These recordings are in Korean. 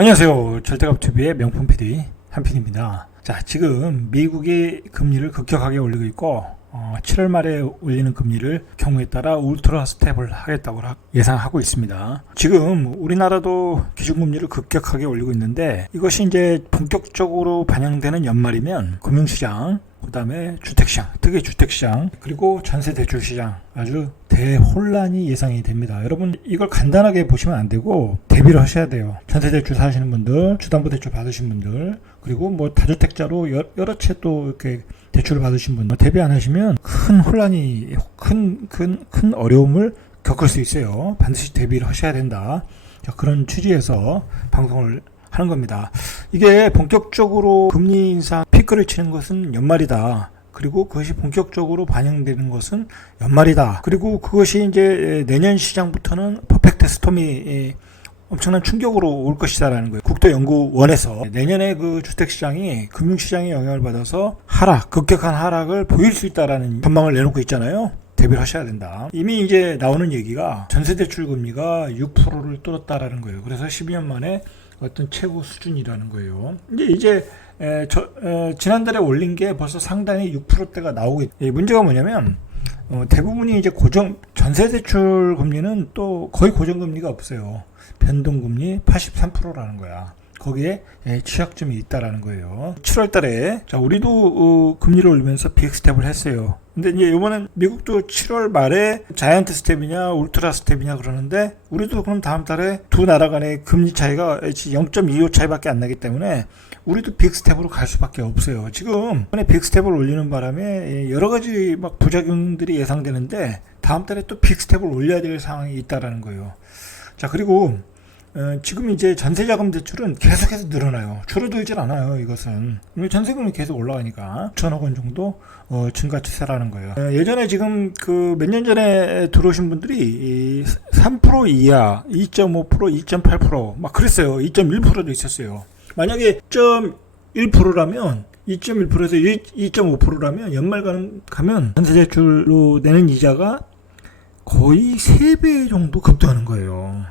안녕하세요. 절대값TV의 명품 PD 한PD입니다. 자, 지금 미국이 금리를 급격하게 올리고 있고 7월 말에 올리는 금리를 경우에 따라 울트라 스텝을 하겠다고 예상하고 있습니다. 지금 우리나라도 기준금리를 급격하게 올리고 있는데 이것이 이제 본격적으로 반영되는 연말이면 금융시장, 그 다음에 주택시장, 특히 주택시장, 그리고 전세대출시장 아주 대혼란이 예상이 됩니다. 여러분 이걸 간단하게 보시면 안 되고 대비를 하셔야 돼요. 전세대출 사시는 분들, 주담보대출 받으신 분들, 그리고 뭐 다주택자로 여러 채 또 이렇게 대출을 받으신 분들 대비 안 하시면 큰 혼란이, 큰 어려움을 겪을 수 있어요. 반드시 대비를 하셔야 된다. 자, 그런 취지에서 방송을 하는 겁니다. 이게 본격적으로 금리 인상 피크를 치는 것은 연말이다. 그리고 그것이 본격적으로 반영되는 것은 연말이다. 그리고 그것이 이제 내년 시장부터는 퍼펙트 스톰이 엄청난 충격으로 올 것이다라는 거예요. 국토연구원에서 내년에 그 주택시장이 금융시장에 영향을 받아서 급격한 하락을 보일 수 있다라는 전망을 내놓고 있잖아요. 대비를 하셔야 된다. 이미 이제 나오는 얘기가 전세대출 금리가 6%를 뚫었다라는 거예요. 그래서 12년 만에 어떤 최고 수준이라는 거예요. 이제 지난달에 올린 게 벌써 상당히 6%대가 나오고 있어요. 문제가 뭐냐면 대부분이 이제 전세대출 금리는 또 거의 고정금리가 없어요. 변동금리 83%라는 거야. 거기에 취약점이 있다라는 거예요. 7월 달에 우리도 금리를 올리면서 빅 스텝을 했어요. 근데 이제 이번엔 미국도 7월 말에 자이언트 스텝이냐 울트라 스텝이냐 그러는데 우리도 그럼 다음 달에 두 나라 간의 금리 차이가 0.25 차이밖에 안 나기 때문에 우리도 빅 스텝으로 갈 수밖에 없어요. 지금 이번에 빅 스텝을 올리는 바람에 여러 가지 막 부작용들이 예상되는데 다음 달에 또 빅 스텝을 올려야 될 상황이 있다라는 거예요. 자, 그리고 지금 이제 전세자금 대출은 계속해서 늘어나요. 줄어들질 않아요. 이것은 전세금이 계속 올라가니까 6천억 원 정도 증가 추세라는 거예요. 예전에 지금 그 몇 년 전에 들어오신 분들이 3% 이하, 2.5%, 2.8% 막 그랬어요. 2.1%도 있었어요. 만약에 2.1%라면 2.1%에서 2.5%라면 연말 가면 전세대출로 내는 이자가 거의 3배 정도 급등하는 거예요.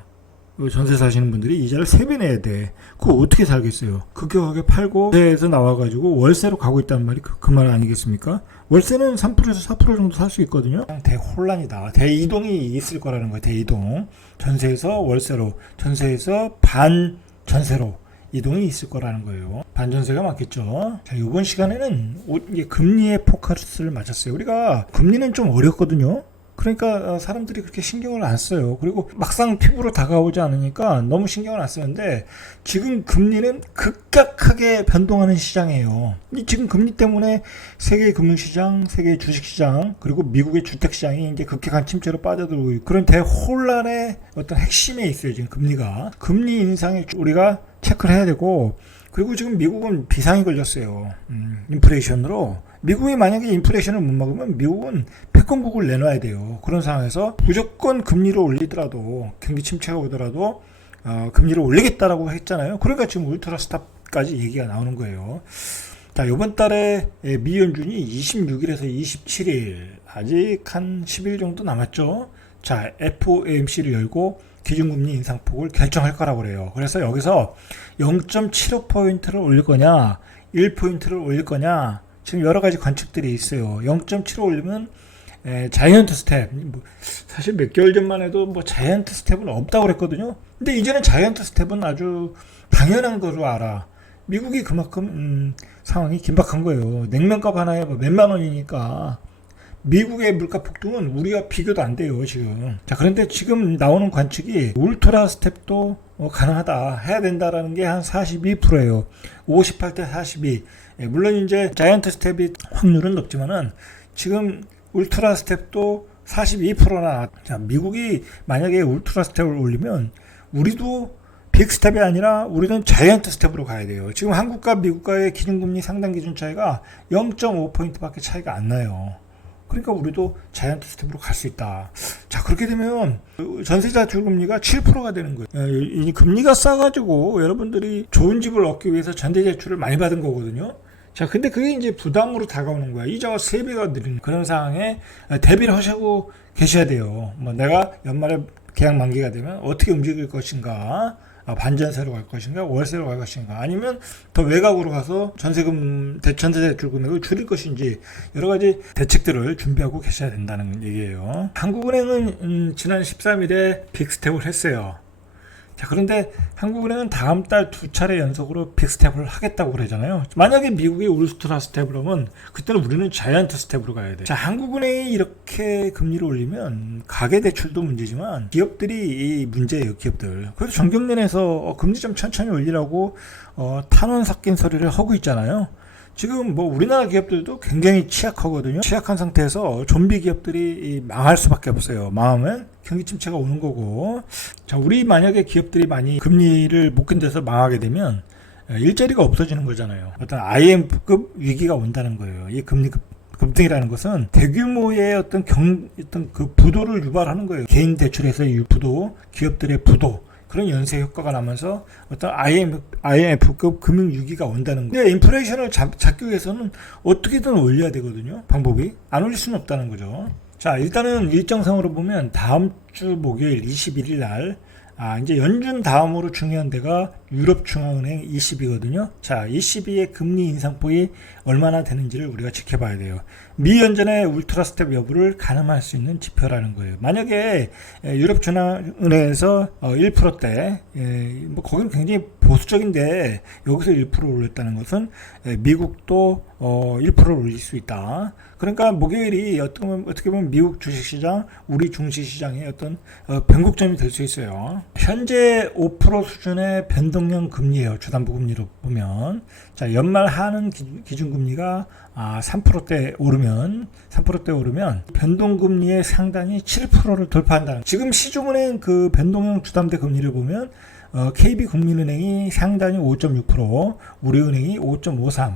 전세 사시는 분들이 이자를 3배 내야 돼. 그거 어떻게 살겠어요? 급격하게 팔고 전세에서 나와가지고 월세로 가고 있다는 말이 그 말 아니겠습니까? 월세는 3%에서 4% 정도 살 수 있거든요. 대혼란이다. 대이동이 있을 거라는 거예요. 대이동. 전세에서 월세로, 전세에서 반전세로 이동이 있을 거라는 거예요. 반전세가 많겠죠. 자, 이번 시간에는 금리의 포커스를 맞췄어요. 우리가 금리는 좀 어렵거든요. 그러니까 사람들이 그렇게 신경을 안 써요. 그리고 막상 피부로 다가오지 않으니까 너무 신경을 안 쓰는데 지금 금리는 급격하게 변동하는 시장이에요. 지금 금리 때문에 세계 금융시장, 세계 주식시장, 그리고 미국의 주택시장이 이제 급격한 침체로 빠져들고 있고 그런 대혼란의 어떤 핵심에 있어요. 지금 금리가. 금리 인상에 우리가 체크를 해야 되고 그리고 지금 미국은 비상이 걸렸어요. 인플레이션으로. 미국이 만약에 인플레이션을 못 막으면 미국은 패권국을 내놔야 돼요. 그런 상황에서 무조건 금리를 올리더라도 경기 침체가 오더라도 금리를 올리겠다라고 했잖아요. 그러니까 지금 울트라 스탑까지 얘기가 나오는 거예요. 자, 이번 달에 미 연준이 26일에서 27일 아직 한 10일 정도 남았죠. 자, FOMC를 열고 기준금리 인상폭을 결정할 거라고 그래요. 그래서 여기서 0.75포인트를 올릴 거냐 1포인트를 올릴 거냐 지금 여러 가지 관측들이 있어요. 0.75 올리면 자이언트 스텝, 사실 몇 개월 전만 해도 자이언트 스텝은 없다고 그랬거든요. 근데 이제는 자이언트 스텝은 아주 당연한 거로 알아. 미국이 그만큼 상황이 긴박한 거예요. 냉면값 하나에 몇만 원이니까 미국의 물가 폭등은 우리가 비교도 안 돼요 지금. 자, 그런데 지금 나오는 관측이 울트라 스텝도 가능하다, 해야 된다라는 게 한 42%예요. 58대 42. 물론 이제 자이언트 스텝이 확률은 높지만은 지금 울트라 스텝도 42%나. 자, 미국이 만약에 울트라 스텝을 올리면 우리도 빅 스텝이 아니라 우리는 자이언트 스텝으로 가야 돼요. 지금 한국과 미국과의 기준금리 상당 기준 차이가 0.5포인트밖에 차이가 안 나요. 그러니까 우리도 자이언트 스텝으로 갈 수 있다. 자, 그렇게 되면 전세자 대출금리가 7%가 되는 거예요. 이 금리가 싸가지고 여러분들이 좋은 집을 얻기 위해서 전세대출을 많이 받은 거거든요. 자, 근데 그게 이제 부담으로 다가오는 거야. 이자가 3배가 느리는 그런 상황에 대비를 하시고 계셔야 돼요. 내가 연말에 계약 만기가 되면 어떻게 움직일 것인가, 반전세로 갈 것인가, 월세로 갈 것인가, 아니면 더 외곽으로 가서 전세금, 전세대출 금액을 줄일 것인지 여러 가지 대책들을 준비하고 계셔야 된다는 얘기예요. 한국은행은 지난 13일에 빅스텝을 했어요. 자, 그런데 한국은행은 다음 달 2차례 연속으로 빅스텝을 하겠다고 그러잖아요. 만약에 미국이 울트라 스텝을 하면 그때는 우리는 자이언트 스텝으로 가야 돼. 자, 한국은행이 이렇게 금리를 올리면 가계대출도 문제지만 기업들이 문제예요. 기업들. 그래서 정경련에서 금리 좀 천천히 올리라고 탄원 섞인 소리를 하고 있잖아요. 지금 뭐 우리나라 기업들도 굉장히 취약하거든요. 취약한 상태에서 좀비 기업들이 망할 수밖에 없어요. 망하면 경기 침체가 오는 거고. 자, 우리 만약에 기업들이 많이 금리를 못 견뎌서 망하게 되면 일자리가 없어지는 거잖아요. 어떤 IMF급 위기가 온다는 거예요. 이 금리 급등이라는 것은 대규모의 어떤 그 부도를 유발하는 거예요. 개인 대출에서의 부도, 기업들의 부도. 그런 연쇄 효과가 나면서 어떤 IMF급 금융 위기가 온다는 거예요. 근데 인플레이션을 잡기 위해서는 어떻게든 올려야 되거든요. 방법이. 안 올릴 수는 없다는 거죠. 자, 일단은 일정상으로 보면 다음 주 목요일 21일 날 이제 연준 다음으로 중요한 데가 유럽중앙은행 ECB거든요. 자, ECB의 금리 인상폭이 얼마나 되는지를 우리가 지켜봐야 돼요. 미 연준의 울트라 스텝 여부를 가늠할 수 있는 지표라는 거예요. 만약에 유럽중앙은행에서 1%대, 뭐 거기는 굉장히 보수적인데 여기서 1% 올렸다는 것은 미국도 1%를 올릴 수 있다. 그러니까 목요일이 어떻게 보면 미국 주식시장, 우리 중시시장의 어떤 변곡점이 될 수 있어요. 현재 5% 수준의 변동형 금리예요. 주담보 금리로 보면. 자, 연말 하는 기준금리가 3%대 오르면 변동금리의 상단이 7%를 돌파한다는. 지금 시중은행 그 변동형 주담대 금리를 보면 KB국민은행이 상단이 5.6%, 우리은행이 5.53%.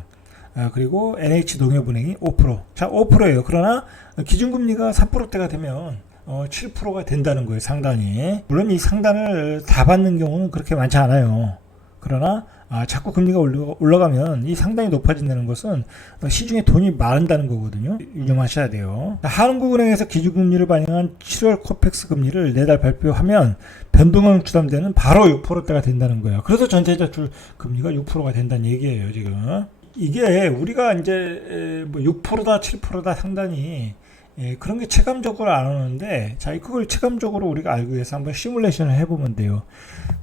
그리고 NH농협은행이 5%. 자, 5%예요. 그러나 기준금리가 3%대가 되면 7%가 된다는 거예요. 상단이. 물론 이 상단을 다 받는 경우는 그렇게 많지 않아요. 그러나 자꾸 금리가 올라가면 이 상단이 높아진다는 것은 시중에 돈이 마른다는 거거든요. 유념하셔야 돼요. 한국은행에서 기준금리를 반영한 7월 코펙스 금리를 내달 발표하면 변동형 주담대는 바로 6%대가 된다는 거예요. 그래서 전체대출 금리가 6%가 된다는 얘기예요. 지금. 이게 우리가 이제 뭐 6%다 7%다 상단이 그런 게 체감적으로 안 오는데, 자, 그걸 체감적으로 우리가 알기 위해서 한번 시뮬레이션을 해보면 돼요.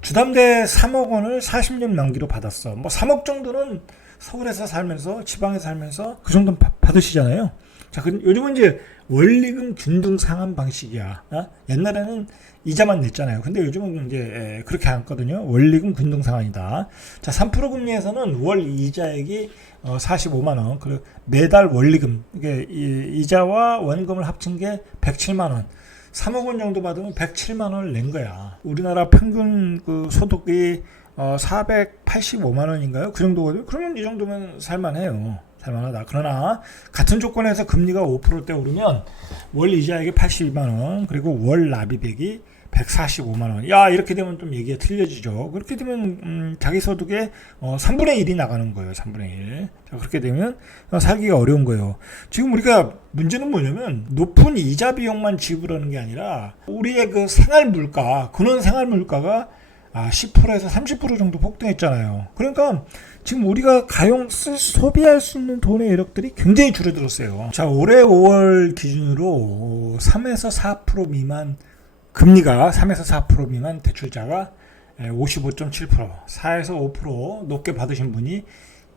주담대 3억 원을 40년 만기로 받았어. 뭐 3억 정도는 서울에서 살면서, 지방에서 살면서 그 정도는 받으시잖아요. 자, 요즘은 이제 원리금 균등 상환 방식이야. 옛날에는 이자만 냈잖아요. 근데 요즘은 이제 그렇게 안 하거든요. 원리금 균등 상환이다. 자, 3% 금리에서는 월 이자액이 45만 원. 그리고 매달 원리금, 이게 이자와 원금을 합친 게 107만 원. 3억 원 정도 받으면 107만 원을 낸 거야. 우리나라 평균 그 소득이 485만 원인가요? 그 정도거든요. 그러면 이 정도면 살만해요. 살만하다. 그러나 같은 조건에서 금리가 5%대 오르면 월 이자액이 82만 원, 그리고 월 납입액이 145만 원. 야, 이렇게 되면 좀 얘기가 틀려지죠. 그렇게 되면 자기 소득의 3분의 1이 나가는 거예요. 3분의 1. 자, 그렇게 되면 살기가 어려운 거예요. 지금 우리가 문제는 뭐냐면 높은 이자 비용만 지불하는 게 아니라 우리의 그 생활 물가, 근원 생활 물가가 10%에서 30% 정도 폭등했잖아요. 그러니까 지금 우리가 소비할 수 있는 돈의 여력들이 굉장히 줄어들었어요. 자, 올해 5월 기준으로 3에서 4% 미만 금리가 3에서 4% 미만 대출자가 55.7%, 4에서 5% 높게 받으신 분이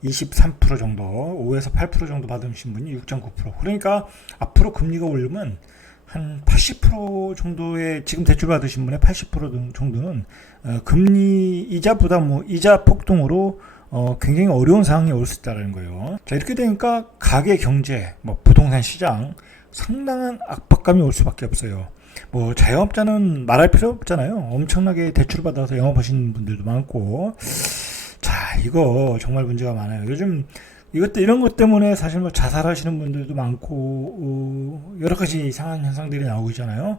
23% 정도, 5에서 8% 정도 받으신 분이 6.9%. 그러니까 앞으로 금리가 오르면 한 80% 정도의, 지금 대출 받으신 분의 80% 정도는 금리 이자 부담, 이자 폭등으로 굉장히 어려운 상황이 올 수 있다는 거예요. 자, 이렇게 되니까 가계 경제, 부동산 시장 상당한 압박감이 올 수밖에 없어요. 자영업자는 말할 필요 없잖아요. 엄청나게 대출을 받아서 영업하시는 분들도 많고. 자, 이거 정말 문제가 많아요. 요즘 이런 것 때문에 사실 자살하시는 분들도 많고, 여러 가지 이상한 현상들이 나오고 있잖아요.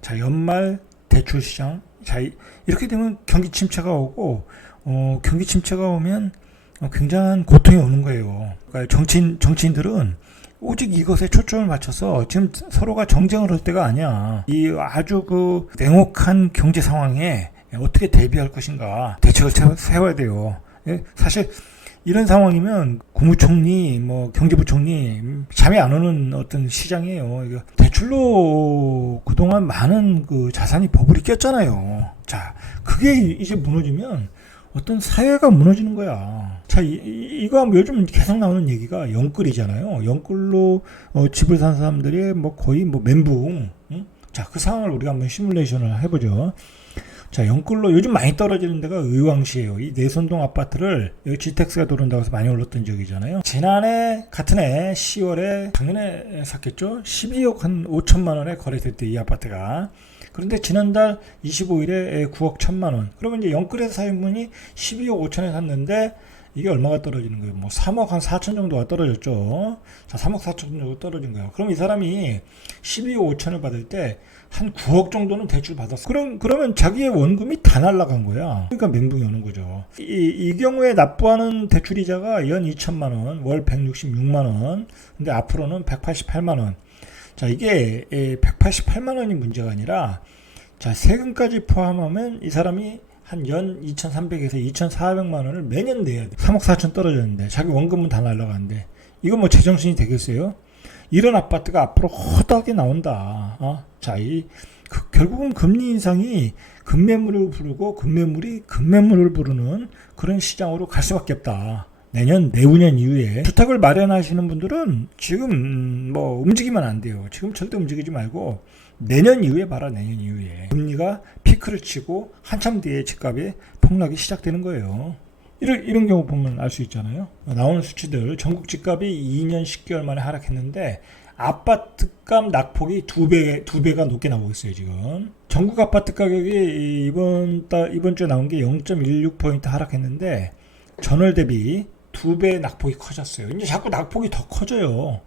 자, 연말 대출 시장. 자, 이렇게 되면 경기 침체가 오고, 경기 침체가 오면 굉장한 고통이 오는 거예요. 그러니까 정치인들은 오직 이것에 초점을 맞춰서 지금 서로가 정쟁을 할 때가 아니야. 이 아주 그 냉혹한 경제 상황에 어떻게 대비할 것인가 대책을 세워야 돼요. 사실 이런 상황이면 국무총리, 경제부총리 잠이 안 오는 어떤 시장이에요. 이거 대출로 그동안 많은 그 자산이 버블이 꼈잖아요. 자, 그게 이제 무너지면 어떤 사회가 무너지는 거야. 자, 이거 요즘 계속 나오는 얘기가 영끌이잖아요. 영끌로 집을 산 사람들이 거의 멘붕. 응? 자, 그 상황을 우리가 한번 시뮬레이션을 해보죠. 자, 영끌로 요즘 많이 떨어지는 데가 의왕시예요. 이 내선동 아파트를 여기 GTX가 들어온다고 해서 많이 올랐던 적이잖아요. 지난해 같은 해 10월에 작년에 샀겠죠. 12억 한 5천만 원에 거래됐대, 이 아파트가. 그런데 지난달 25일에 9억 1천만 원. 그러면 이제 영끌에서 사인 분이 12억 5천에 샀는데 이게 얼마가 떨어지는 거예요? 3억 한 4천 정도가 떨어졌죠. 자, 3억 4천 정도 떨어진 거예요. 그럼 이 사람이 12억 5천을 받을 때 한 9억 정도는 대출 받았어. 그러면 자기의 원금이 다 날라간 거야. 그러니까 멘붕이 오는 거죠. 이 경우에 납부하는 대출이자가 연 2천만 원, 월 166만 원. 근데 앞으로는 188만 원. 자, 이게 188만 원이 문제가 아니라, 자, 세금까지 포함하면 이 사람이 한 연 2,300에서 2,400만 원을 매년 내야 돼. 3억 4천 떨어졌는데 자기 원금은 다 날라가는데 이거 제정신이 되겠어요? 이런 아파트가 앞으로 허다하게 나온다. 자, 결국은 금리 인상이 급매물을 부르고 급매물이 급매물을 부르는 그런 시장으로 갈 수밖에 없다. 내년, 내후년 이후에 주택을 마련하시는 분들은 지금 움직이면 안 돼요. 지금 절대 움직이지 말고 내년 이후에 봐라. 내년 이후에 금리가 피크를 치고 한참 뒤에 집값이 폭락이 시작되는 거예요. 이런 경우 보면 알 수 있잖아요. 나오는 수치들, 전국 집값이 2년 10개월 만에 하락했는데 아파트값 낙폭이 두 배가 높게 나오고 있어요. 지금 전국 아파트 가격이 이번 주에 나온 게 0.16포인트 하락했는데 전월 대비 2배 낙폭이 커졌어요. 이제 자꾸 낙폭이 더 커져요.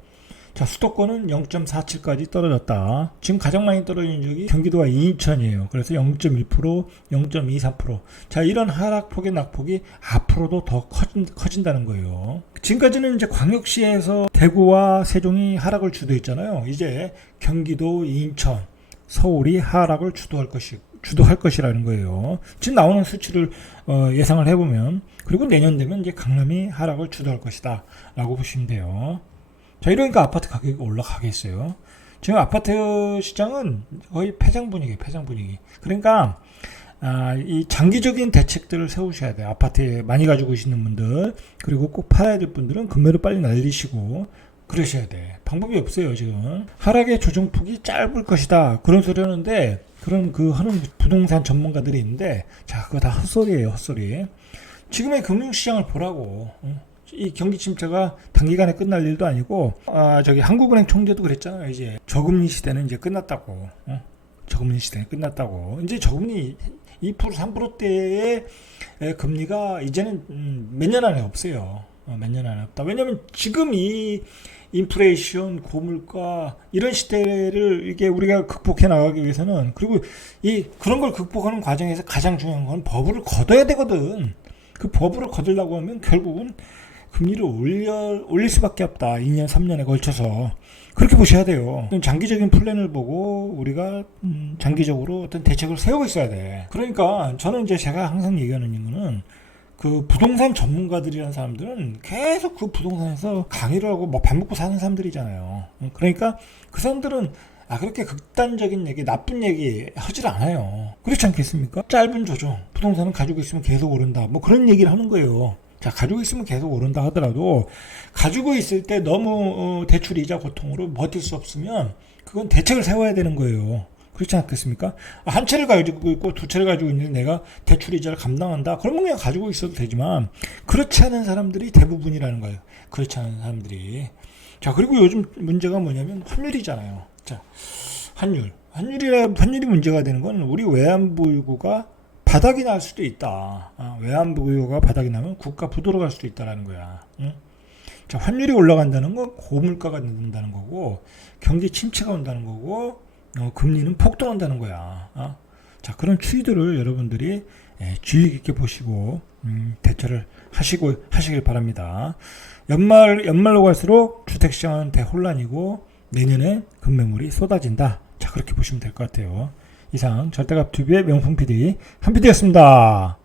자, 수도권은 0.47까지 떨어졌다. 지금 가장 많이 떨어진 적이 경기도와 인천이에요. 그래서 0.1%, 0.23%. 자, 이런 하락폭의 낙폭이 앞으로도 더 커진다는 거예요. 지금까지는 이제 광역시에서 대구와 세종이 하락을 주도했잖아요. 이제 경기도, 인천, 서울이 하락을 주도할 것이라는 거예요. 지금 나오는 수치를 예상을 해보면, 그리고 내년 되면 이제 강남이 하락을 주도할 것이다 라고 보시면 돼요. 자, 이러니까 아파트 가격이 올라가겠어요. 지금 아파트 시장은 거의 폐장 분위기. 그러니까 이 장기적인 대책들을 세우셔야 돼요. 아파트에 많이 가지고 계시는 분들, 그리고 꼭 팔아야 될 분들은 금매를 빨리 날리시고 그러셔야 돼. 방법이 없어요. 지금 하락의 조정폭이 짧을 것이다, 그런 소리 하는데, 그런 하는 부동산 전문가들이 있는데, 자, 그거 다 헛소리예요. 헛소리. 지금의 금융시장을 보라고. 이 경기 침체가 단기간에 끝날 일도 아니고, 한국은행 총재도 그랬잖아요. 이제 저금리 시대는 이제 끝났다고. 저금리 시대는 끝났다고. 이제 저금리 2% 3%대의 금리가 이제는 몇 년 안에 없어요. 몇 년 안에 없다. 왜냐면 지금 이 인플레이션, 고물가 이런 시대를 이게 우리가 극복해 나가기 위해서는, 그리고 그런 걸 극복하는 과정에서 가장 중요한 건 버블을 걷어야 되거든. 그 버블을 걷으려고 하면 결국은 금리를 올릴 수밖에 없다. 2년, 3년에 걸쳐서. 그렇게 보셔야 돼요. 장기적인 플랜을 보고 우리가 장기적으로 어떤 대책을 세우고 있어야 돼. 그러니까 저는 이제 제가 항상 얘기하는 이유는, 그 부동산 전문가들이라는 사람들은 계속 그 부동산에서 강의를 하고 밥 먹고 사는 사람들이잖아요. 그러니까 그 사람들은 그렇게 극단적인 얘기, 나쁜 얘기 하질 않아요. 그렇지 않겠습니까? 짧은 조정, 부동산은 가지고 있으면 계속 오른다, 그런 얘기를 하는 거예요. 자, 가지고 있으면 계속 오른다 하더라도 가지고 있을 때 너무 대출이자 고통으로 버틸 수 없으면 그건 대책을 세워야 되는 거예요. 그렇지 않겠습니까? 한 채를 가지고 있고 두 채를 가지고 있는데 내가 대출이자를 감당한다, 그러면 그냥 가지고 있어도 되지만, 그렇지 않은 사람들이 대부분이라는 거예요. 그렇지 않은 사람들이. 자, 그리고 요즘 문제가 뭐냐면 환율이잖아요. 자, 환율이 문제가 되는 건 우리 외환보유고가 바닥이 날 수도 있다. 외환보유고가 바닥이 나면 국가 부도로 갈 수도 있다라는 거야. 응? 자, 환율이 올라간다는 건 고물가가 는다는 거고, 경기 침체가 온다는 거고, 금리는 폭등한다는 거야. 자, 그런 추이들을 여러분들이 주의 깊게 보시고 대처를 하시길 바랍니다. 연말로 갈수록 주택시장은 대혼란이고 내년에 급매물이 쏟아진다. 자, 그렇게 보시면 될 것 같아요. 이상 절대값 투비의 명품 PD 한PD였습니다.